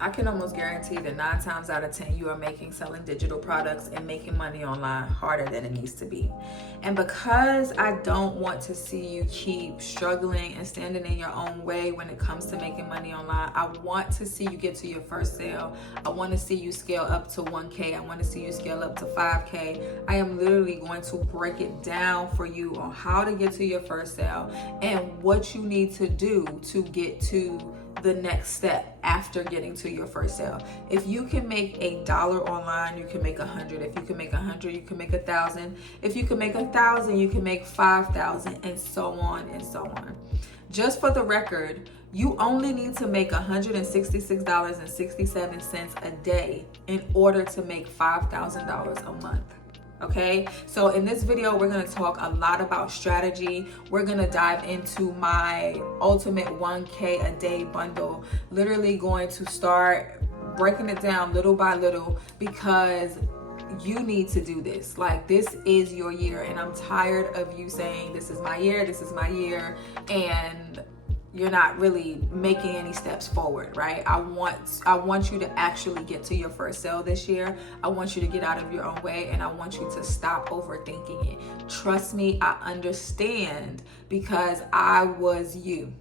I can almost guarantee that 9 times out of 10, you are making selling digital products and making money online harder than it needs to be. And because I don't want to see you keep struggling and standing in your own way when it comes to making money online, I want to see you get to your first sale. I want to see you scale up to 1K. I want to see you scale up to 5K. I am literally going to break it down for you on how to get to your first sale and what you need to do to get to the next step after getting to your first sale. If you can make $1 online, you can make 100. If you can make 100, you can make 1,000. If you can make 1,000, you can make 5,000, and so on and so on. Just for the record, you only need to make $166.67 a day in order to make $5,000 a month. Okay, so in this video, we're going to talk a lot about strategy. We're going to dive into my ultimate 1K a day bundle, literally going to start breaking it down little by little because you need to do this. Like, this is your year, and I'm tired of you saying, this is my year, and you're not really making any steps forward, right? I want you to actually get to your first sale this year. I want you to get out of your own way, and I want you to stop overthinking it. Trust me, I understand, because I was you.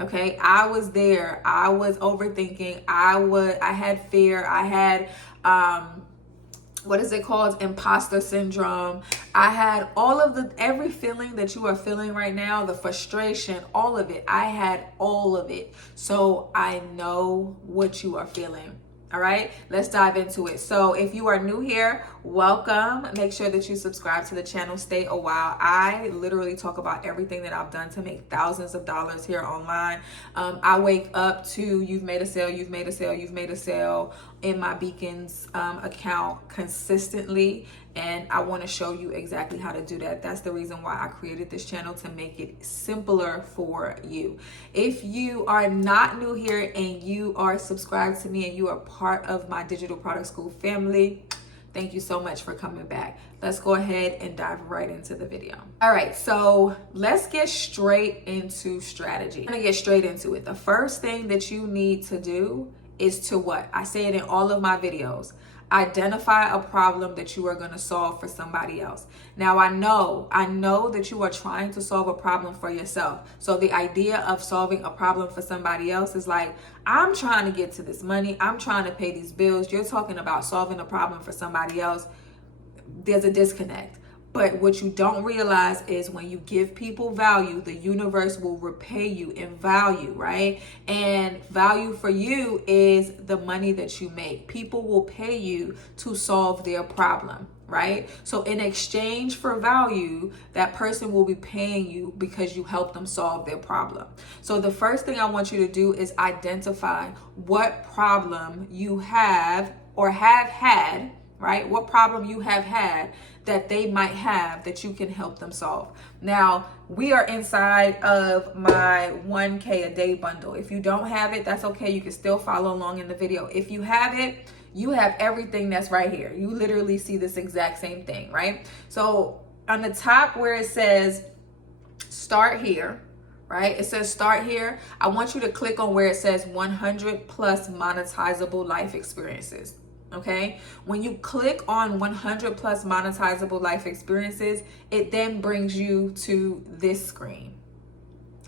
Okay, I was there. I was overthinking. I had fear. I had what is it called? Imposter syndrome. I had every feeling that you are feeling right now, the frustration, all of it. I had all of it. So I know what you are feeling. All right, let's dive into it. So if you are new here, welcome. Make sure that you subscribe to the channel. Stay a while. I literally talk about everything that I've done to make thousands of dollars here online. I wake up to you've made a sale in my Beacons account consistently. And I want to show you exactly how to do that. That's the reason why I created this channel, to make it simpler for you. If you are not new here and you are subscribed to me and you are part of my Digital Product School family, thank you so much for coming back. Let's go ahead and dive right into the video. All right, so let's get straight into strategy. I'm gonna get straight into it. The first thing that you need to do is to what? I say it in all of my videos. Identify a problem that you are going to solve for somebody else. Now, I know that you are trying to solve a problem for yourself. So the idea of solving a problem for somebody else is like, I'm trying to get to this money. I'm trying to pay these bills. You're talking about solving a problem for somebody else. There's a disconnect. But what you don't realize is when you give people value, the universe will repay you in value, right? And value for you is the money that you make. People will pay you to solve their problem, right? So in exchange for value, that person will be paying you because you help them solve their problem. So the first thing I want you to do is identify what problem you have or have had, right? What problem you have had that they might have that you can help them solve. Now, we are inside of my 1K a day bundle. If you don't have it, that's okay. You can still follow along in the video. If you have it, you have everything that's right here. You literally see this exact same thing, right? So on the top where it says start here, right? It says start here. I want you to click on where it says 100 plus monetizable life experiences. Okay, when you click on 100 plus monetizable life experiences, it then brings you to this screen.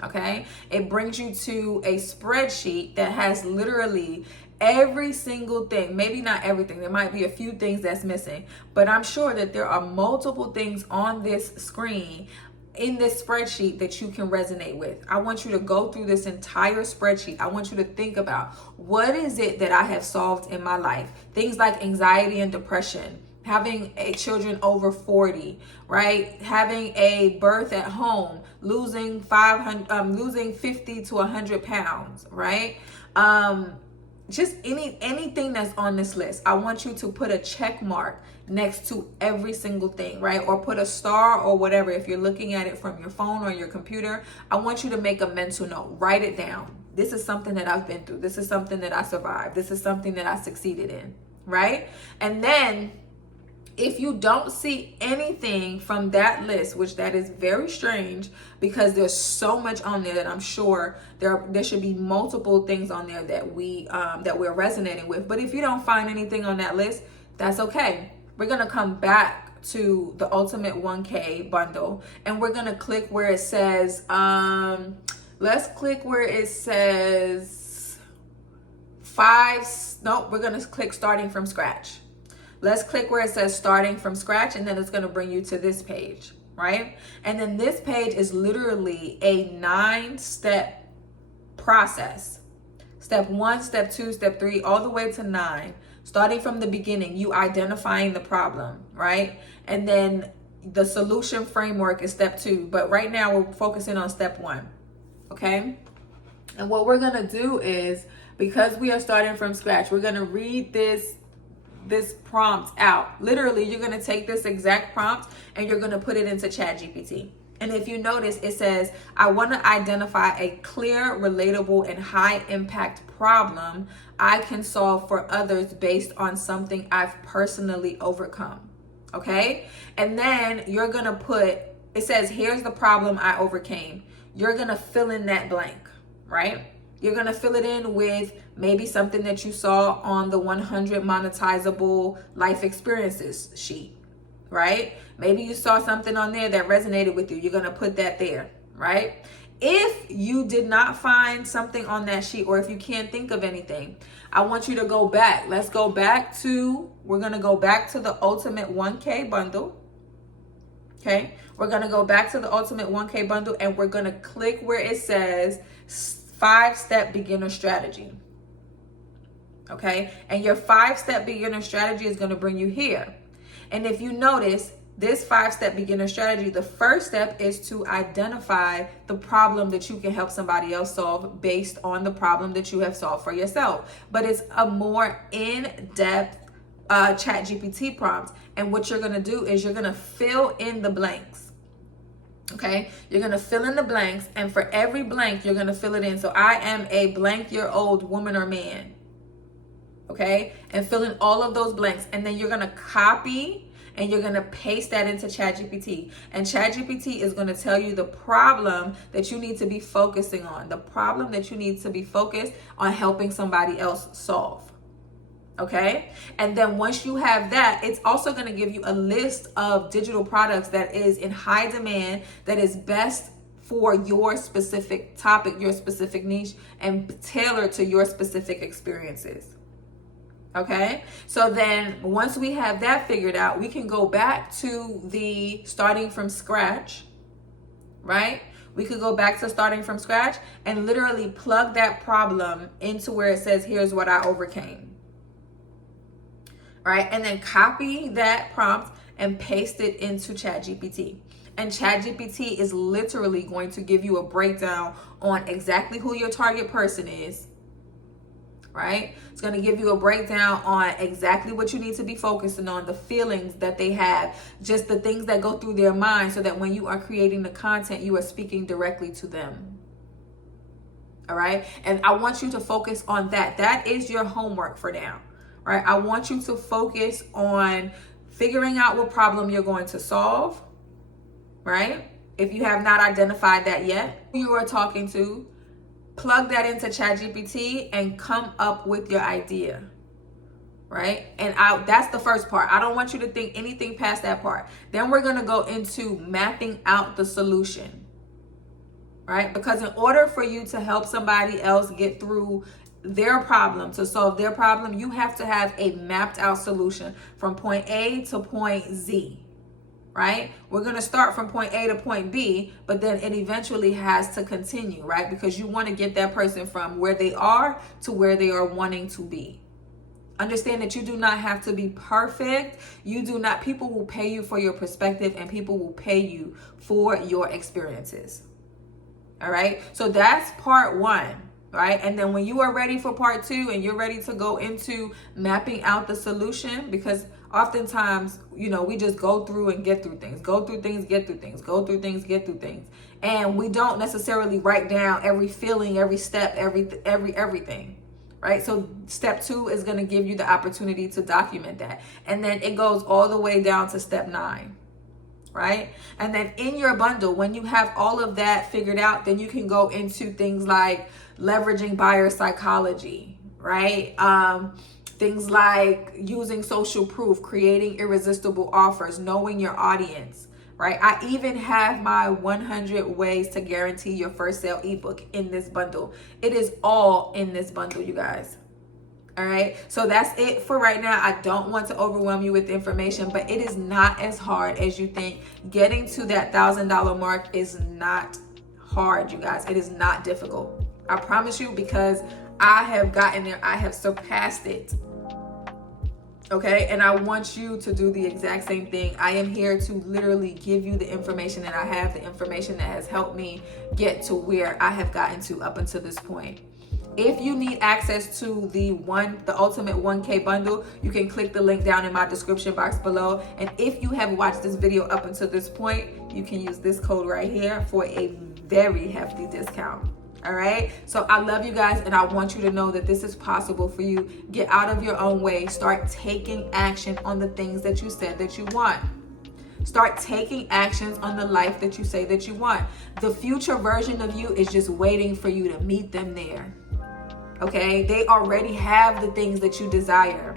Okay, it brings you to a spreadsheet that has literally every single thing. Maybe not everything, there might be a few things that's missing, but I'm sure that there are multiple things on this screen in this spreadsheet that you can resonate with. I want you to go through this entire spreadsheet. I want you to think about, what is it that I have solved in my life? Things like anxiety and depression, having children over 40, right? Having a birth at home, losing 50 to 100 pounds, right? Just anything that's on this list. I want you to put a check mark next to every single thing, right? Or put a star or whatever. If you're looking at it from your phone or your computer, I want you to make a mental note. Write it down. This is something that I've been through. This is something that I survived. This is something that I succeeded in, right? And then If you don't see anything from that list, which that is very strange because there's so much on there that I'm sure there should be multiple things on there that we're resonating with. But if you don't find anything on that list, that's okay. We're gonna come back to the Ultimate 1K bundle, and we're gonna click where it says let's click where it says we're gonna click starting from scratch. Let's click where it says starting from scratch, and then it's going to bring you to this page, right? And then this page is literally a 9-step process. Step 1, step 2, step 3, all the way to 9. Starting from the beginning, you identifying the problem, right? And then the solution framework is step 2. But right now we're focusing on step 1, okay? And what we're going to do is, because we are starting from scratch, we're going to read this prompt out. Literally, you're going to take this exact prompt and you're going to put it into ChatGPT. And if you notice, it says, I want to identify a clear, relatable, and high impact problem I can solve for others based on something I've personally overcome. Okay? And then you're going to put, it says, here's the problem I overcame. You're going to fill in that blank, right? You're going to fill it in with maybe something that you saw on the 100 monetizable life experiences sheet, right? Maybe you saw something on there that resonated with you. You're going to put that there, right? If you did not find something on that sheet, or if you can't think of anything, I want you to go back. We're going to go back to the Ultimate 1K bundle. Okay. We're going to go back to the Ultimate 1K bundle, and we're going to click where it says 5-step beginner strategy. Okay, and your 5-step beginner strategy is going to bring you here. And if you notice, this 5-step beginner strategy, the first step is to identify the problem that you can help somebody else solve based on the problem that you have solved for yourself. But it's a more in-depth ChatGPT prompt. And what you're going to do is you're going to fill in the blanks. Okay, you're going to fill in the blanks, and for every blank, you're going to fill it in. So I am a blank-year-old woman or man. Okay, and fill in all of those blanks, and then you're going to copy and you're going to paste that into ChatGPT. And ChatGPT is going to tell you the problem that you need to be focusing on, the problem that you need to be focused on helping somebody else solve. Okay, and then once you have that, it's also going to give you a list of digital products that is in high demand, that is best for your specific topic, your specific niche, and tailored to your specific experiences. Okay, so then once we have that figured out, we can go back to the starting from scratch, right? We could go back to starting from scratch and literally plug that problem into where it says, here's what I overcame. Right? And then copy that prompt and paste it into ChatGPT. And ChatGPT is literally going to give you a breakdown on exactly who your target person is. Right? It's going to give you a breakdown on exactly what you need to be focusing on, the feelings that they have, just the things that go through their mind, so that when you are creating the content, you are speaking directly to them. All right? And I want you to focus on that. That is your homework for now. Right? I want you to focus on figuring out what problem you're going to solve, right? If you have not identified that yet, who you are talking to, plug that into ChatGPT and come up with your idea, right? And that's the first part. I don't want you to think anything past that part. Then we're going to go into mapping out the solution, right? Because in order for you to help somebody else get through their problem, to solve their problem, you have to have a mapped out solution from point A to point Z, right? We're going to start from point A to point B, but then it eventually has to continue, right? Because you want to get that person from where they are to where they are wanting to be. Understand that you do not have to be perfect. People will pay you for your perspective, and people will pay you for your experiences. All right. So that's part 1. Right? And then when you are ready for part 2 and you're ready to go into mapping out the solution, because oftentimes, we just go through and get through things, go through things, get through things, go through things, get through things. And we don't necessarily write down every feeling, every step, everything. right? So step 2 is going to give you the opportunity to document that. And then it goes all the way down to step 9, right? And then in your bundle, when you have all of that figured out, then you can go into things like leveraging buyer psychology, right? Things like using social proof, creating irresistible offers, knowing your audience, right? I even have my 100 ways to guarantee your first sale ebook in this bundle. It is all in this bundle, you guys. All right, so that's it for right now. I don't want to overwhelm you with information, but it is not as hard as you think. Getting to that $1,000 mark is not hard, you guys. It is not difficult. I promise you, because I have gotten there. I have surpassed it. Okay, and I want you to do the exact same thing. I am here to literally give you the information that I have, the information that has helped me get to where I have gotten to up until this point. If you need access to the ultimate 1K bundle, you can click the link down in my description box below. And if you have watched this video up until this point, you can use this code right here for a very hefty discount. All right, so I love you guys, and I want you to know that this is possible for you. Get out of your own way. Start taking action on the things that you said that you want. Start taking actions on the life that you say that you want. The future version of you is just waiting for you to meet them there. Okay, they already have the things that you desire,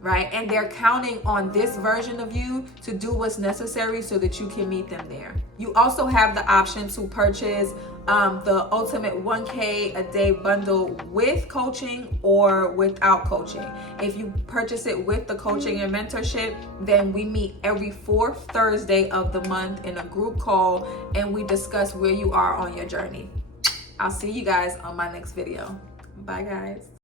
right? And they're counting on this version of you to do what's necessary so that you can meet them there. You also have the option to purchase the ultimate 1K a day bundle with coaching or without coaching. If you purchase it with the coaching and mentorship, then we meet every 4th Thursday of the month in a group call, and we discuss where you are on your journey. I'll see you guys on my next video. Bye, guys.